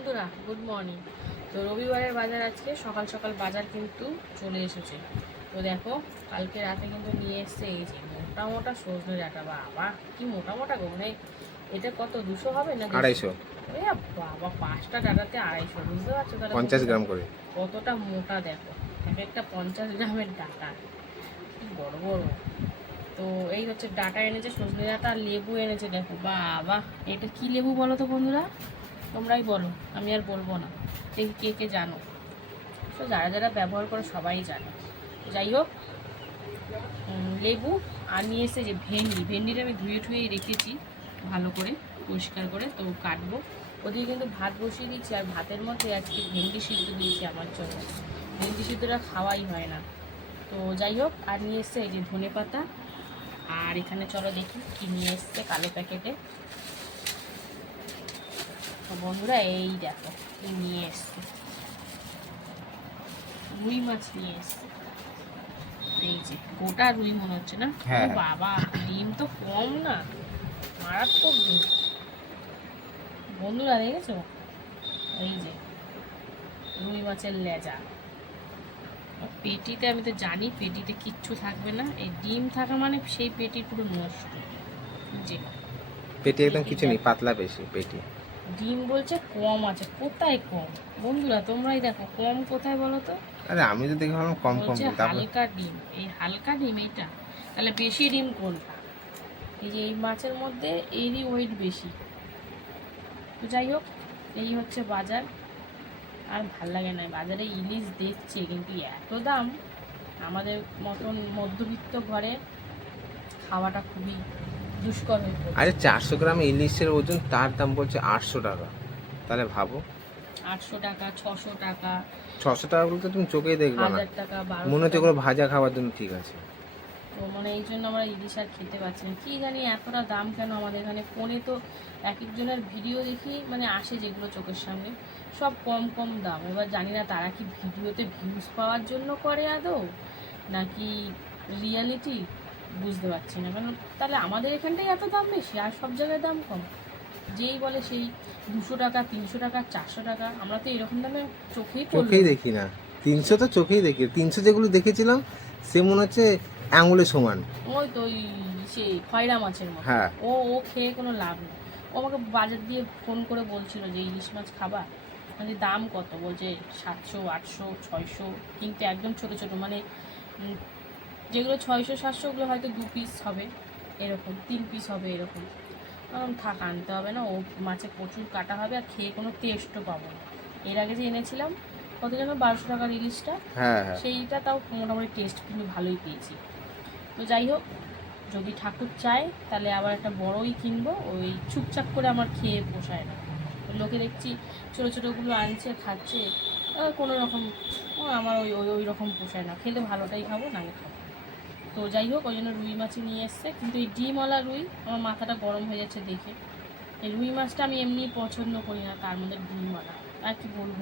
বন্ধুরা good morning তো রবিবারের বাজার আজকে সকাল সকাল বাজার কিন্তু চলে এসেছে। তো দেখো কালকে রাতে কিন্তু নিয়ে এসছে এই যে মোটা মোটা সজনে ডাটা। বাবা কি মোটা মোটা গো মানে এটা কত দুশো হবে না আড়াইশো। বাবা পাঁচটা ডাটাতে আড়াইশো বুঝতে পারছ তাহলে? পঞ্চাশ কতটা- গ্রাম করে। কতটা মোটা দেখো এক একটা পঞ্চাশ গ্রামের ডাটা। কি বড় বড়। তো এই হচ্ছে ডাটা এনেছে সজনে ডাটা আর লেবু এনেছে দেখো। বাবা এটা কি লেবু বলো তো বন্ধুরা? তোমরাই বলো, আমি আর বলব না। দেখি কে কে জানো? তো যারা যারা ব্যবহার করে, সবাই জানে। যাই হোক লেবু আর নিয়ে এসে যে ভেন্ডি, ভেন্ডিটা আমি ধুয়ে ঠুয়ে রেখেছি ভালো করে, পরিষ্কার করে, তো কাটবো। ওদিকে কিন্তু ভাত বসিয়ে দিয়েছি আর ভাতের মধ্যে আজকে ভেন্ডি সিদ্ধ দিয়েছি আমার জন্য। ভেন্ডি সিদ্ধটা খাওয়াই হয় না। তো যাই হোক, আর নিয়ে এসছে এই যে ধনে পাতা আর এখানে চলো দেখি কি নিয়ে এসছে কালো প্যাকেটে। তো বন্ধুরা এই দেখো নিয়ে এসছে রুই মাছ নিয়ে এসছে এই যে গোটা রুই মনে হচ্ছে না বাবা ডিম তো কম না মারাত্মক ডিম বন্ধুরা দেখেছ এই যে রুই মাছের লেজা পেটিতে আমি তো জানি পেটিতে কিচ্ছু থাকবে না এই ডিম থাকা মানে সেই পেটি পুরো নষ্ট যে পেটি একদম কিছু নেই পাতলা বেশি পেটি ডিম বলছে কম আছে। কোথায় কম? বন্ধুরা তোমরাই দেখো কম কোথায় বলো তো? আরে আমি তো দেখে ভাবলাম কম কম হালকা ডিম। এই হালকা ডিম এইটা তাহলে বেশি ডিম কোনটা? এই যে এই মাছের মধ্যে এরই ওয়েট বেশি। তো যাই হোক এই হচ্ছে বাজার। আর ভালো লাগে না বাজারে ইলিশ দেখছে কিন্তু এত দাম। আমাদের মতন মধ্যবিত্ত ঘরে খাওয়াটা খুবই আরে চারশো গ্রাম ইলিশের ওজন তার দাম বলছে আটশো টাকা। তাহলে ভাবো। আটশো টাকা ছশো টাকা। ছশো টাকা বলতে তুমি চোখেই দেখবে না। মনে হচ্ছে ওগুলো ভাজা খাওয়ার জন্য ঠিক আছে। তো মানে এই জন্য আমরা ইলিশ আর খেতে পারছি না। কী জানি এতটা দাম কেন আমাদের এখানে? ফোনে তো এক একজনের ভিডিও দেখি মানে আসে যেগুলো চোখের সামনে। সব কম কম দাম। এবার জানি না তারা কি ভিডিওতে ভিউজ পাওয়ার জন্য করে আদৌ? নাকি রিয়ালিটি বুঝতে পারছি না। কারণ তাহলে আমাদের এখানটাই এত দাম বেশি? আর সব জায়গায় দাম কম? যেই বলে সেই দুশো টাকা তিনশো টাকা চারশো টাকা আমরা তো এরকম দামে চোখেই চোখেই দেখি না। তিনশো তো চোখেই দেখি। তিনশো যেগুলো দেখেছিলাম সে মনে হচ্ছে আঙুলের সমান। ওই তো ওই সে খয়রা মাছের মতো। হ্যাঁ। ও ও খেয়ে কোনো লাভ নেই। ও আমাকে বাজার দিয়ে ফোন করে বলছিল যে ইলিশ মাছ খাবা? মানে দাম কত? বলছে সাতশো আটশো ছয়শো। কিন্তু একদম ছোট ছোট। মানে যেগুলো ছয়শো সাতশো ওগুলো হয়তো দু পিস হবে এরকম তিন পিস হবে এরকম। থাক আনতে হবে না ও মাছে প্রচুর কাটা হবে আর খেয়ে কোনো টেস্টও পাবো না। এর আগে যে এনেছিলাম কত যেন বারোশো টাকার ইলিশটা হ্যাঁ হ্যাঁ। সেইটা তাও মোটামুটি টেস্ট কিন্তু ভালোই পেয়েছি। তো যাই হোক যদি ঠাকুর চায় তাহলে আবার একটা বড়ই কিনবো ওই চুপচাপ করে আমার খেয়ে পোষায় না। লোকে দেখছি ছোটো ছোটোগুলো আনছে খাচ্ছে কোনো রকম আমার ওই ওই ওই রকম পোষায় না। খেলে ভালোটাই খাব না খাব তো যাই হোক, ওই জন্য রুই মাছই নিয়ে এসছে। কিন্তু এই ডিমওয়ালা রুই, আমার মাথাটা গরম হয়ে যাচ্ছে দেখে। এই রুই মাছটা আমি এমনি পছন্দ করি না, তার মধ্যে ডিমওয়ালা। আর কি বলব,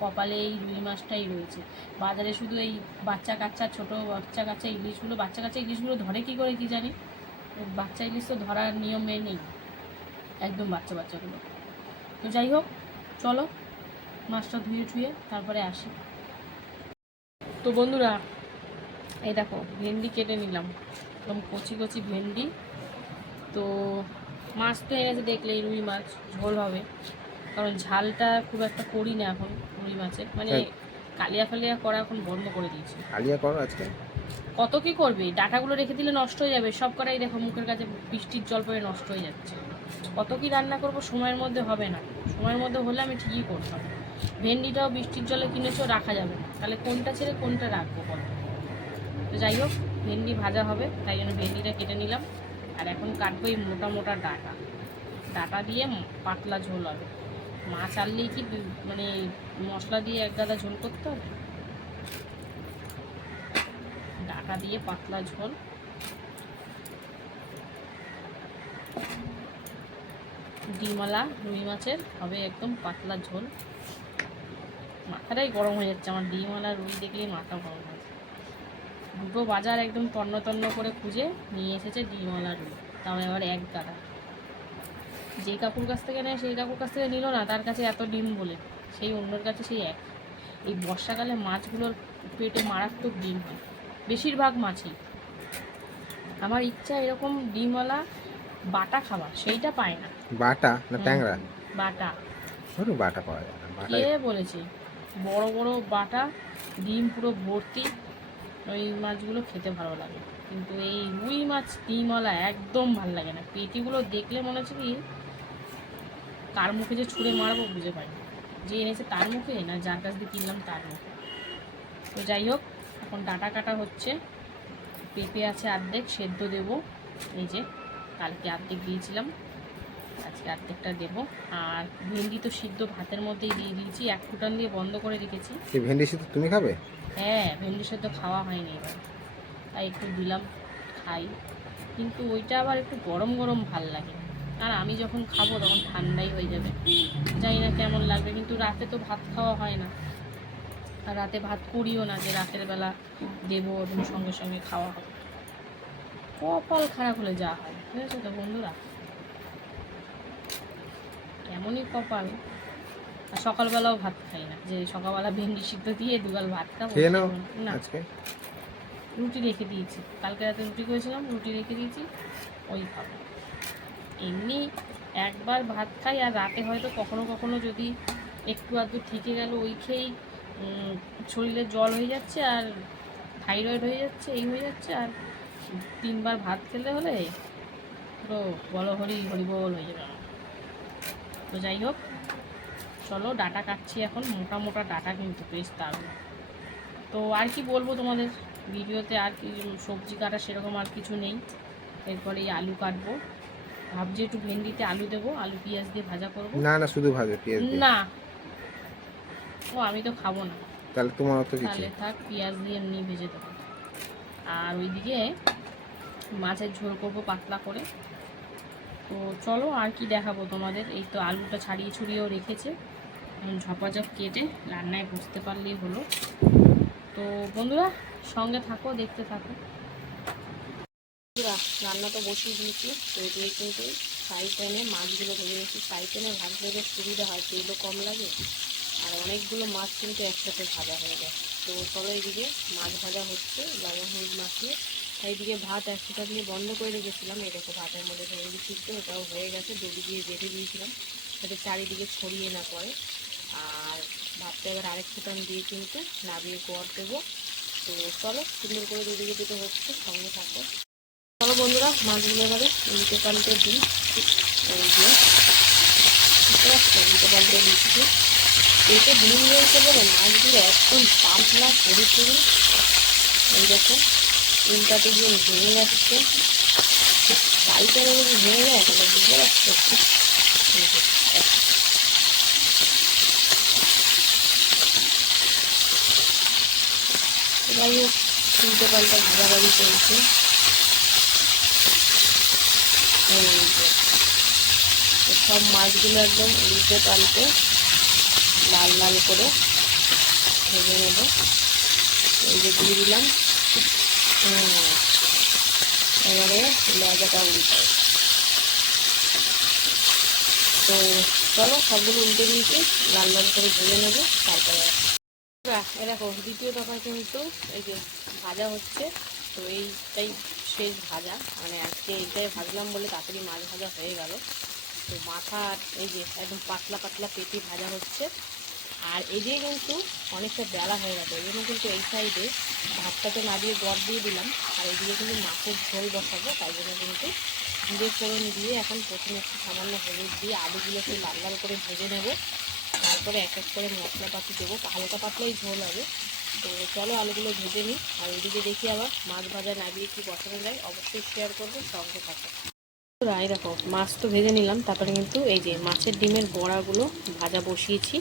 কপালে এই রুই মাছটাই রয়েছে। বাজারে শুধু এই বাচ্চা কাচ্চা, ছোট বাচ্চা কাচ্চা ইলিশগুলো, বাচ্চা কাচ্চা ইলিশগুলো ধরে কি করে কি জানি? বাচ্চা ইলিশ তো ধরার নিয়মে নেই, একদম বাচ্চা বাচ্চাগুলো। তো যাই হোক, চলো, মাছটা ধুয়ে ধুয়ে তারপরে আসি। তো বন্ধুরা এই দেখো ভেন্ডি কেটে নিলাম। একদম কচি কচি ভেন্ডি। তো মাছ তো এনেছে দেখলে রুই মাছ ঝোল হবে। কারণ ঝালটা খুব একটা করি না এখন রুই মাছের। মানে হ্যাঁ। কালিয়া ফালিয়া করা এখন বন্ধ করে দিয়েছি। আলিয়া করো আজকে। কত কি করবে? ডাটাগুলো রেখে দিলে নষ্ট হয়ে যাবে। সব কটাই দেখো মুখের কাছে বৃষ্টির জল পড়ে নষ্ট হয়ে যাচ্ছে। কত কি রান্না করব সময়ের মধ্যে হবে না। সময়ের মধ্যে হলে আমি ঠিকই করতাম। ভেন্ডিটাও বৃষ্টির জলে কিনেছো রাখা যাবে না। তাহলে কোনটা ছেড়ে কোনটা রাখব বলো? তো যাই হোক, ভেন্ডি ভাজা হবে, তাই জন্য ভেন্ডিটা কেটে নিলাম। আর এখন কাটবো এই মোটা মোটা ডাটা। ডাটা দিয়ে পাতলা ঝোল হবে। মাছ আনলেই কি মানে মশলা দিয়ে এক গাদা ঝোল করতে হবে? ডাটা দিয়ে পাতলা ঝোল। ডিমালা রুই মাছের হবে একদম পাতলা ঝোল। মাথাটাই গরম হয়ে যাচ্ছে, আমার ডিমালা রুই দেখলেই মাথা গরম। দুটো বাজার একদম তন্ন তন্ন করে খুঁজে নিয়ে এসেছে ডিমওয়ালা রুই। তাও এবার এক গাদা। যে কাকুর কাছ থেকে নেয় সেই কাকুর কাছ থেকে নিল না তার কাছে এত ডিম বলে। সেই অন্যের কাছে সেই এক। এই বর্ষাকালে মাছগুলোর পেটে মারাত্মক ডিম হয়। বেশিরভাগ মাছই। আমার ইচ্ছা এরকম ডিমওয়ালা বাটা খাবার সেইটা পায় না। বাটা না ট্যাংরা? বাটা। ওরও বাটা পাওয়া যায় না বাটা কে বলেছে? বড় বড় বাটা ডিম পুরো ভর্তি। ওই মাছগুলো খেতে ভালো লাগে। কিন্তু এই রুই মাছ, ডিমওয়ালা একদম ভালো লাগে না। পেটিগুলো দেখলে মনে হচ্ছে কি কার মুখে যে ছুঁড়ে মারবো বুঝে পাই। যে এনেছে তার মুখে না, যার কাছ দিয়ে কিনলাম তার মুখে। তো যাই হোক, এখন ডাটা কাটা হচ্ছে। পেঁপে আছে অর্ধেক, সেদ্ধ দেবো। এই যে, কালকে অর্ধেক দিয়েছিলাম। আজকে অর্ধেকটা দেবো। আর ভেন্ডি তো সিদ্ধ ভাতের মধ্যেই দিয়ে দিয়েছি এক ফুটান দিয়ে বন্ধ করে রেখেছি। এই ভেন্ডি শুধু তুমি খাবে? হ্যাঁ ভেন্ডি সেদ্ধ খাওয়া হয়নি এবার। তাই একটু দিলাম খাই। কিন্তু ওইটা আবার একটু গরম গরম ভালো লাগে। আর আমি যখন খাব তখন ঠান্ডাই হয়ে যাবে। জানি না কেমন লাগবে কিন্তু রাতে তো ভাত খাওয়া হয় না। আর রাতে ভাত করিও না যে রাতের বেলা দেবো এবং সঙ্গে সঙ্গে খাওয়া হবে। কপাল খারাপ হলে যা হয় বুঝেছ তো বন্ধুরা? এমনই কপাল। আর সকালবেলাও ভাত খাই না। যে সকালবেলা ভেন্ডি সিদ্ধ দিয়ে দুগাল ভাত খাব না। রুটি রেখে দিয়েছি। কালকে রাতে রুটি করেছিলাম রুটি রেখে দিয়েছি ওই খাব। এমনি একবার ভাত খাই আর রাতে হয়তো কখনো কখনো যদি একটু আধটু থেকে গেল ওই খেয়েই শরীরে জল হয়ে যাচ্ছে আর থাইরয়েড হয়ে যাচ্ছে এই হয়ে যাচ্ছে আর তিনবার ভাত খেলে হলে পুরো বলো হরি হরি হরিবল হয়ে যাবে। তো যাই হোক চলো ডাটা কাটছি এখন মোটা মোটা ডাটা কিন্তু বেশ দারুণ তো আর কি বলব তোমাদের ভিডিওতে আর কি সবজি কাটা সেরকম আর কিছু নেই। এরপরে এই আলু কাটবো। ভাবছি একটু ভেন্ডিতে আলু দেবো আলু পেঁয়াজ দিয়ে ভাজা করব। না না শুধু ভাজে পেঁয়াজ না ও আমি তো খাব না। তাহলে তোমার কিছু। তাহলে থাক পেঁয়াজ দিয়ে এমনি ভেজে দেবো। আর ওইদিকে মাছের ঝোল করব পাতলা করে। তো চলো আর কি দেখাবো তোমাদের। এই তো আলুটা ছাড়িয়ে ছড়িয়েও রেখেছে। ঝপাঝপ কেটে রান্নায় বসতে পারলেই হলো। তো বন্ধুরা, সঙ্গে থাকো, দেখতে থাকো। বন্ধুরা, রান্না তো বসিয়ে দিয়েছি। তো এদিকে কিন্তু ফ্রাই প্যানে মাছগুলো ভেজে নিয়েছি। ফ্রাই প্যানে ভাজলে বেশ সুবিধা হয়, তেলও কম লাগে। আর অনেকগুলো মাছ কিন্তু একসাথে ভাজা হয়ে যায়। তো চলো এদিকে মাছ ভাজা হচ্ছে, লবণ, হলুদ আর এইদিকে ভাত এক ফোঁটা দিয়ে বন্ধ করে রেখেছিলাম। দেখো ভাতের মধ্যে ভেঙে সিদ্ধ ওটাও হয়ে গেছে। দড়ি দিয়ে বেঁধে দিয়েছিলাম যাতে চারিদিকে ছড়িয়ে না পড়ে। আর ভাতটা এবার আরেক ফোঁটান দিয়ে কিন্তু নাবিয়ে গোয়ার দেবো। তো চলো, সুন্দর করে দুদিকে দুটো হচ্ছে, সঙ্গে থাকো। চলো বন্ধুরা, মাছগুলো এবারে উল্টে পাল্টে দিই। এই যে বুঝতে পারছ উল্টে পাল্টে দিচ্ছি। এতে ডিম রয়েছে বলে মাছগুলো একদম পাতলা সরু সরু এই দেখো উল্টাতে গিয়ে ভেঙে যাচ্ছে যদি ভেঙে যায়, তাহলে বুঝতে পারছ। যাই হোক উল্টে পাল্টা ভাগাভাগি চলছে। সব মাছগুলো একদম উল্টে পাল্টে লাল লাল করে ভেজে নেব। এই যে দিয়ে দিলাম। এবারে লেজাটা উল্টে তো চলো সবগুলো উল্টে দিয়েছি লাল লাল করে ভেজে নেব তারপরে দেখো দ্বিতীয় দফা কিন্তু এই যে ভাজা হচ্ছে তো এইটাই শেষ ভাজা মানে আজকে এইটাই ভাজলাম বলে তাড়াতাড়ি মাছ ভাজা হয়ে গেল তো মাথা এই যে একদম পাতলা পাতলা পেটি ভাজা হচ্ছে আর এদিকে কিন্তু অনেকটা বেলা হয়ে গেছে, এই জন্য কিন্তু এই সাইডে ভাতটাকে না দিয়ে গড় দিয়ে দিলাম। আর এদিকে কিন্তু মাছের ঝোল বসাবো, তাই জন্য কিন্তু জিরে ফোড়ন দিয়ে এখন প্রথমে একটু সামান্য হলুদ দিয়ে আলুগুলো একটু লাল লাল করে ভেজে নেব। তারপরে এক এক করে মশলাপাতি দেবো হালকা পাতলাই ঝোল হবে। তো চলো আলুগুলো ভেজে নিই, আর ওইদিকে দেখি আবার মাছ ভাজা না দিয়ে কি বসানো যায়, অবশ্যই শেয়ার করব, সঙ্গে থাকো। রায় দেখো, মাছ তো ভেজে নিলাম, তারপরে কিন্তু এই যে মাছের ডিমের বড়াগুলো ভাজা বসিয়েছি।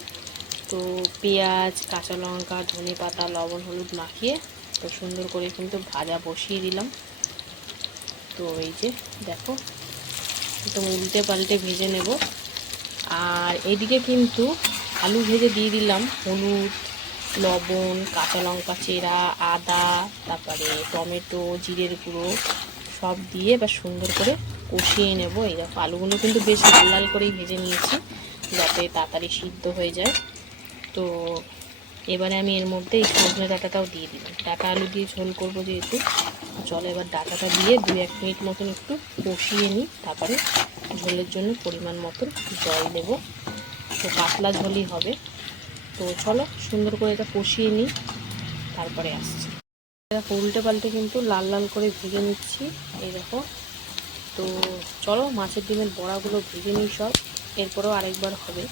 তো পেঁয়াজ, কাঁচা লঙ্কা, ধনে পাতা, লবণ, হলুদ মাখিয়ে তো সুন্দর করে কিন্তু ভাজা বসিয়ে দিলাম। তো এই যে দেখো, একদম উল্টে পাল্টে ভেজে নেব। আর এদিকে কিন্তু আলু ভেজে দিয়ে দিলাম, হলুদ, লবণ, কাঁচা লঙ্কা, চেরা, আদা, তারপরে টমেটো, জিরের গুঁড়ো সব দিয়ে এবার সুন্দর করে কষিয়ে নেব। এই দেখো, আলুগুলো কিন্তু বেশ লাল লাল করেই ভেজে নিয়েছি, যাতে তাড়াতাড়ি সিদ্ধ হয়ে যায়। তো এবারে আমি এর মধ্যে এই সজনে ডাঁটাটাও দিয়ে দিলাম। ডাটা আলু দিয়ে ঝোল করব যেহেতু, চলো এবার ডাটাটা দিয়ে দু এক মিনিট মতন একটু কষিয়ে নিই, তারপরে ঝোলের জন্য পরিমাণ মতন জল দেবো। তো পাতলা ঝোলই হবে। তো চলো সুন্দর করে এটা কষিয়ে নিই, তারপরে আসছি। উল্টে পাল্টে কিন্তু লাল লাল করে ভেজে নিচ্ছি, এই দেখো। তো চলো মাছের ডিমের বড়াগুলো ভেজে নিই সব, এরপরেও আরেকবার হবে।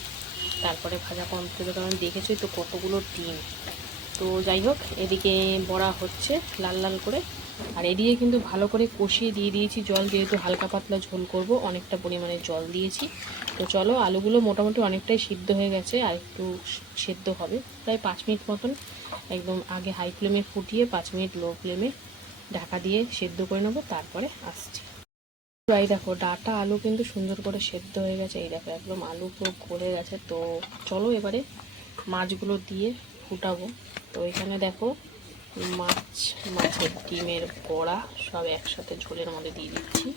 তারপরে ভাজা কমপ্লিট কারণ দেখেছোই তো কতগুলো ডিম। তো যাই হোক, এদিকে বড়া হচ্ছে লাল লাল করে। আর এদিকে কিন্তু ভালো করে কষিয়ে দিয়ে দিয়েছি জল, যেহেতু হালকা পাতলা ঝোল করব, অনেকটা পরিমাণে জল দিয়েছি। তো চলো, আলুগুলো মোটামুটি অনেকটাই সিদ্ধ হয়ে গেছে, আর একটু সেদ্ধ হবে। প্রায় পাঁচ মিনিট মতন একদম আগে হাই ফ্লেমে ফুটিয়ে পাঁচ মিনিট লো ফ্লেমে ঢাকা দিয়ে সেদ্ধ করে নেব, তারপরে আসছি। এই দেখো, ডাটা, আলু কিন্তু সুন্দর করে সেদ্ধ হয়ে গেছে। এই দেখো, একদম আলু পুরো গলে গেছে। তো চলো এবারে মাছগুলো দিয়ে ফুটাবো। তো এখানে দেখো, মাছ, মাছের ডিমের বড়া সব একসাথে ঝোলের মধ্যে দিয়ে দিচ্ছি।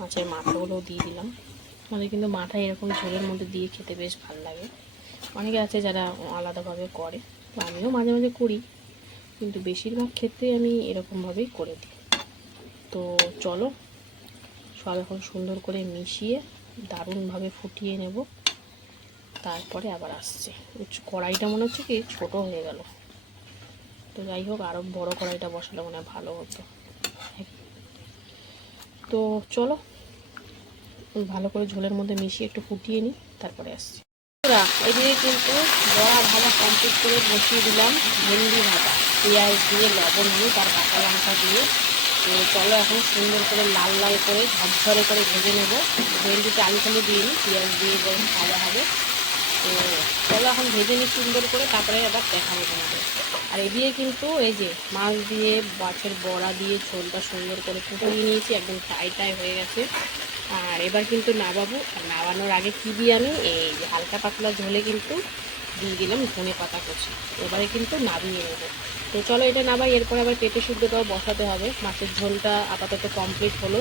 মাছের মাথাগুলোও দিয়ে দিলাম। আমাদের কিন্তু মাথা এরকম ঝোলের মধ্যে দিয়ে খেতে বেশ ভালো লাগে। অনেকে আছে যারা আলাদাভাবে করে। তো আমিও মাঝে মাঝে করি। কিন্তু বেশিরভাগ ক্ষেত্রে আমি এরকমভাবেই করে দিই। তো চলো সব এখন সুন্দর করে মিশিয়ে দারুণভাবে ফুটিয়ে নেব। তারপরে আবার আসছে। কড়াইটা মনে হচ্ছে কি ছোট হয়ে গেল। তো যাই হোক আরও বড় কড়াইটা বসালে মনে হয় ভালো হতো। তো চলো, ভালো করে ঝোলের মধ্যে মিশিয়ে একটু ফুটিয়ে নিই, তারপরে আসছি। এদিকে কিন্তু বড়া ভাজা কমপ্লিট করে বসিয়ে দিলাম, ভেন্ডি ভাজা, পেঁয়াজ দিয়ে, লবণ দিয়ে, তার কাঁচা লঙ্কা দিয়ে। চলো এখন সুন্দর করে লাল লাল করে ঝরঝরে করে ভেজে নেব। ভেন্ডিতে আলু ফালু দিয়ে নিই পেঁয়াজ দিয়ে বরং ভাজা হবে তো চলো এখন ভেজে নিই সুন্দর করে, তারপরে আবার দেখাবো তোমাদের। আর এদিকে কিন্তু এই যে মাছ দিয়ে, মাছের বড়া দিয়ে ঝোলটা সুন্দর করে ফুটিয়ে নিয়েছি, একদম টাই টাই হয়ে গেছে। আর এবার কিন্তু নাবাবো আর নাবানোর আগে কী দিই আমি এই যে হালকা পাতলা ঝোলে কিন্তু দিয়ে দিলাম, ধনে পাতা কুচি। এবারে কিন্তু নাবিয়ে নেব। তো চলো এটা নাবাই এরপরে আবার পেঁপে সিদ্ধটাও বসাতে হবে। মাছের ঝোলটা আপাতত কমপ্লিট হলো।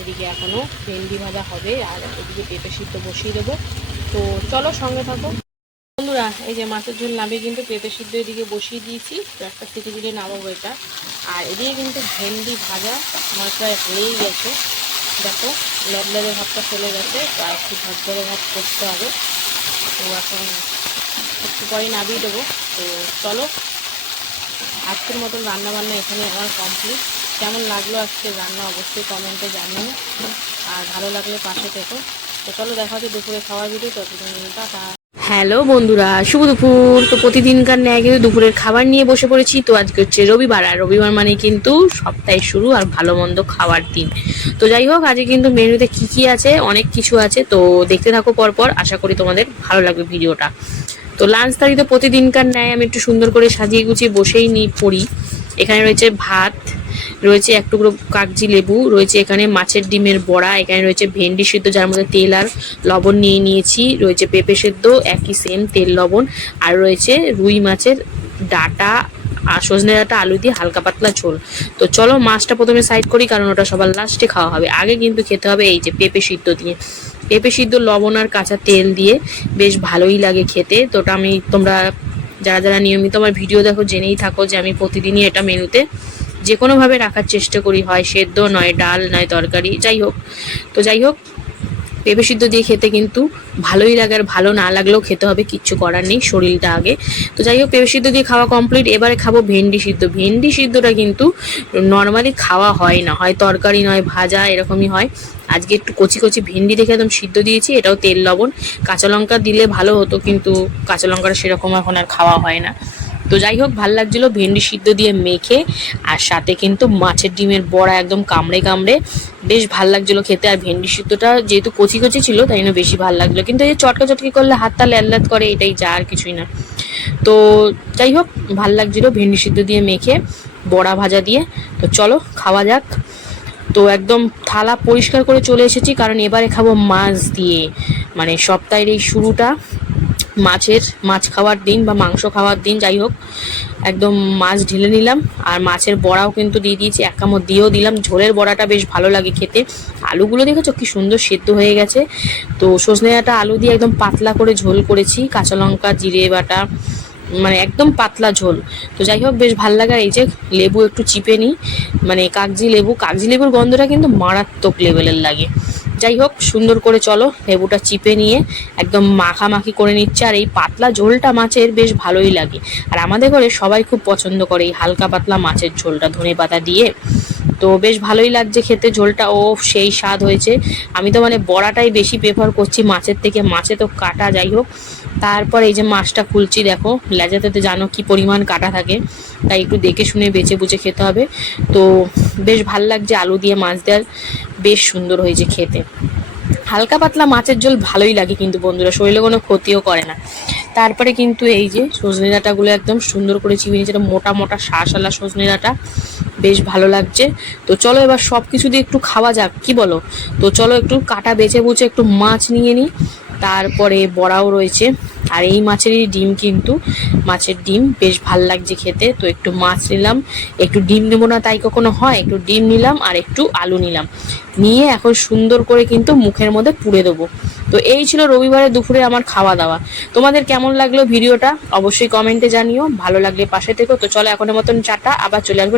এদিকে এখনও ভেন্ডি ভাজা হবে, আর এদিকে পেঁপে সিদ্ধ বসিয়ে দেবো। তো চলো সঙ্গে থাকো। বন্ধুরা, এই যে মাছের ঝোল নামিয়ে কিন্তু পেঁপে সিদ্ধ এদিকে বসিয়ে দিয়েছি। তো একটা সিটি দিলে নামাবো এটা। আর এদিকে কিন্তু ভেন্ডি ভাজা আমার প্রায় হয়েই গেছে। দেখো লেবলেবে ভাতটা চলে গেছে আর একটু ঝরঝরে ভাত করতে হবে। তো এখন একটু পরে নামিয়ে দেবো। তো চলো, আজকের মতন রান্না বান্না এখানে আমার কমপ্লিট কেমন লাগল আজকে রান্না অবশ্যই কমেন্টে জানিও। আর ভালো লাগলে পাশে থেকো। তো চলো, দেখা হচ্ছে দুপুরে খাওয়ার ভিডিও ততদিন টাটা। হ্যালো বন্ধুরা, শুভ দুপুর। তো প্রতিদিনকার ন্যায় কিন্তু দুপুরের খাবার নিয়ে বসে পড়েছি। তো আজকে হচ্ছে রবিবার, আর রবিবার মানে কিন্তু সপ্তাহে শুরু আর ভালো মন্দ খাওয়ার দিন। তো যাই হোক, আজকে কিন্তু মেনুতে কি কি আছে? অনেক কিছু আছে। তো দেখতে থাকো পরপর। আশা করি তোমাদের ভালো লাগবে ভিডিওটা। তো লাঞ্চ থালি তো প্রতিদিনকার ন্যায়, আমি একটু সুন্দর করে সাজিয়ে গুছিয়ে বসেই নিই পড়ি। এখানে রয়েছে ভাত, রয়েছে এক টুকরো কাগজি লেবু, রয়েছে এখানে মাছের ডিমের বড়া, এখানে রয়েছে ভেন্ডি সিদ্ধ, যার মধ্যে তেল আর লবণ নিয়ে নিয়েছি। রয়েছে পেঁপে সেদ্ধ, একই সেম তেল, লবণ। আর রয়েছে রুই মাছের ডাটা, আর সজনে ডাঁটা, আলু দিয়ে হালকা পাতলা ঝোল। তো চলো মাছটা প্রথমে সাইড করি, কারণ ওটা সবার লাস্টে খাওয়া হবে। আগে কিন্তু খেতে হবে এই যে পেঁপে সিদ্ধ দিয়ে। পেঁপে সিদ্ধ, লবণ আর কাঁচা তেল দিয়ে বেশ ভালোই লাগে খেতে। তো ওটা আমি তোমরা যারা যারা নিয়মিত আমার ভিডিও দেখো, জেনেই থাকো যে আমি প্রতিদিনই এটা মেনুতে যে কোনোভাবে রাখার চেষ্টা করি। হয় সেদ্ধ, নয় ডাল, নয় তরকারি, যাই হোক। তো যাই হোক পেঁপে সিদ্ধ দিয়ে খেতে কিন্তু ভালোই লাগে আর ভালো না লাগলেও খেতে হবে, কিচ্ছু করার নেই, শরীরটা আগে। তো যাই হোক, পেঁপে সিদ্ধ দিয়ে খাওয়া কমপ্লিট এবারে খাব ভেন্ডি সিদ্ধ। ভেন্ডি সিদ্ধটা কিন্তু নর্মালি খাওয়া হয় না। হয় তরকারি নয়, ভাজা, এরকমই হয়। আজকে একটু কচি কচি ভেন্ডি দেখে একদম সিদ্ধ দিয়েছি, এটাও তেল, লবণ। কাঁচা লঙ্কা দিলে ভালো হতো, কিন্তু কাঁচা লঙ্কাটা সেরকম এখন আর খাওয়া হয় না। তো যাই হোক, ভালো লাগছিল ভেন্ডি সিদ্ধ দিয়ে মেখে, আর সাথে কিন্তু মাছের ডিমের বড়া একদম কামড়ে কামড়ে। বেশ ভালো লাগছিল খেতে, আর ভেন্ডি সিদ্ধটা যেহেতু কচি কচি ছিল, তাই জন্য বেশি ভালো লাগল। কিন্তু এই চটকা চটকি করলে হাতটা ল্যাদ করে, এটাই যা আর কিছুই না। তো যাই হোক, ভালো লাগছিল ভেন্ডি সিদ্ধ দিয়ে মেখে, বড়া ভাজা দিয়ে। তো চলো, খাওয়া যাক। তো একদম থালা পরিষ্কার করে চলে এসেছি, কারণ এবারে খাব মাছ দিয়ে। মানে সপ্তাহের এই শুরুটা। মাছের মাছ খাওয়ার দিন বা মাংস খাওয়ার দিন, যাই হোক, একদম মাছ ঢেলে নিলাম। আর মাছের বড়াও কিন্তু দিয়ে দিয়েছি, এক কামড় দিয়েও দিলাম। ঝোলের বড়াটা বেশ ভালো লাগে খেতে। আলুগুলো দেখেছ কি সুন্দর সেদ্ধ হয়ে গেছে। তো সজনে ডাঁটা আলু দিয়ে একদম পাতলা করে ঝোল করেছি, কাঁচা লঙ্কা, জিরে বাটা মানে একদম পাতলা ঝোল। তো যাই হোক, বেশ ভালো লাগে। এই যে লেবু একটু চিপে নিই। মানে কাগজি লেবু, কাগজি লেবুর গন্ধটা কিন্তু মারাত্মক লেভেলের লাগে। যাই হোক, সুন্দর করে চলো, লেবুটা চিপে নিয়ে একদম মাখামাখি করে নিচ্ছে, আর এই পাতলা ঝোলটা মাছের বেশ ভালোই লাগে। আর আমাদের ঘরে সবাই খুব পছন্দ করে এই হালকা পাতলা মাছের ঝোলটা, ধনে পাতা দিয়ে। তো বেশ ভালোই লাগছে খেতে, ঝোলটা, ও সেই স্বাদ হয়েছে। আমি তো মানে বড়াটাই বেশি প্রেফার করছি মাছের থেকে, মাছে তো কাটা যাই হোক। তারপর এই যে মাছটা খুলছি, দেখো, লেজাতে তো জানো কি পরিমাণ কাটা থাকে। তাই একটু দেখে শুনে বেছে বুঝে খেতে হবে। তো বেশ ভালো লাগছে আলু দিয়ে মাছ দেওয়ার। বেশ সুন্দর হয়েছে খেতে। হালকা পাতলা মাছের ঝোল ভালোই লাগে কিন্তু বন্ধুরা, শরীরে কোনো ক্ষতিও করে না। তারপরে কিন্তু এই যে সজনে ডাঁটাগুলো একদম সুন্দর করে চিবিয়ে নিয়েছে মোটা মোটা শাঁসালা সজনে ডাঁটা, বেশ ভালো লাগছে। তো চলো এবার সব কিছু দিয়ে একটু খাওয়া যাক, কি বলো? তো চলো একটু কাটা বেছে বুঝে একটু মাছ নিয়ে নিই। তারপরে বড়াও রয়েছে। আর এই মাছেরই ডিম কিন্তু, মাছের ডিম বেশ ভালো লাগছে খেতে। তো একটু মাছ নিলাম। একটু ডিম নেব না তাই কখনো হয়, একটু ডিম নিলাম আর একটু আলু নিলাম। নিয়ে এখন সুন্দর করে কিন্তু মুখের মধ্যে পুড়ে দেবো। তো এই ছিল রবিবারে দুপুরে আমার খাওয়া দাওয়া। তোমাদের কেমন লাগল ভিডিওটা? অবশ্যই কমেন্টে জানিও। ভালো লাগলে পাশে থেকো। তো চলো এখনের মতন চাটা আবার চলে আসব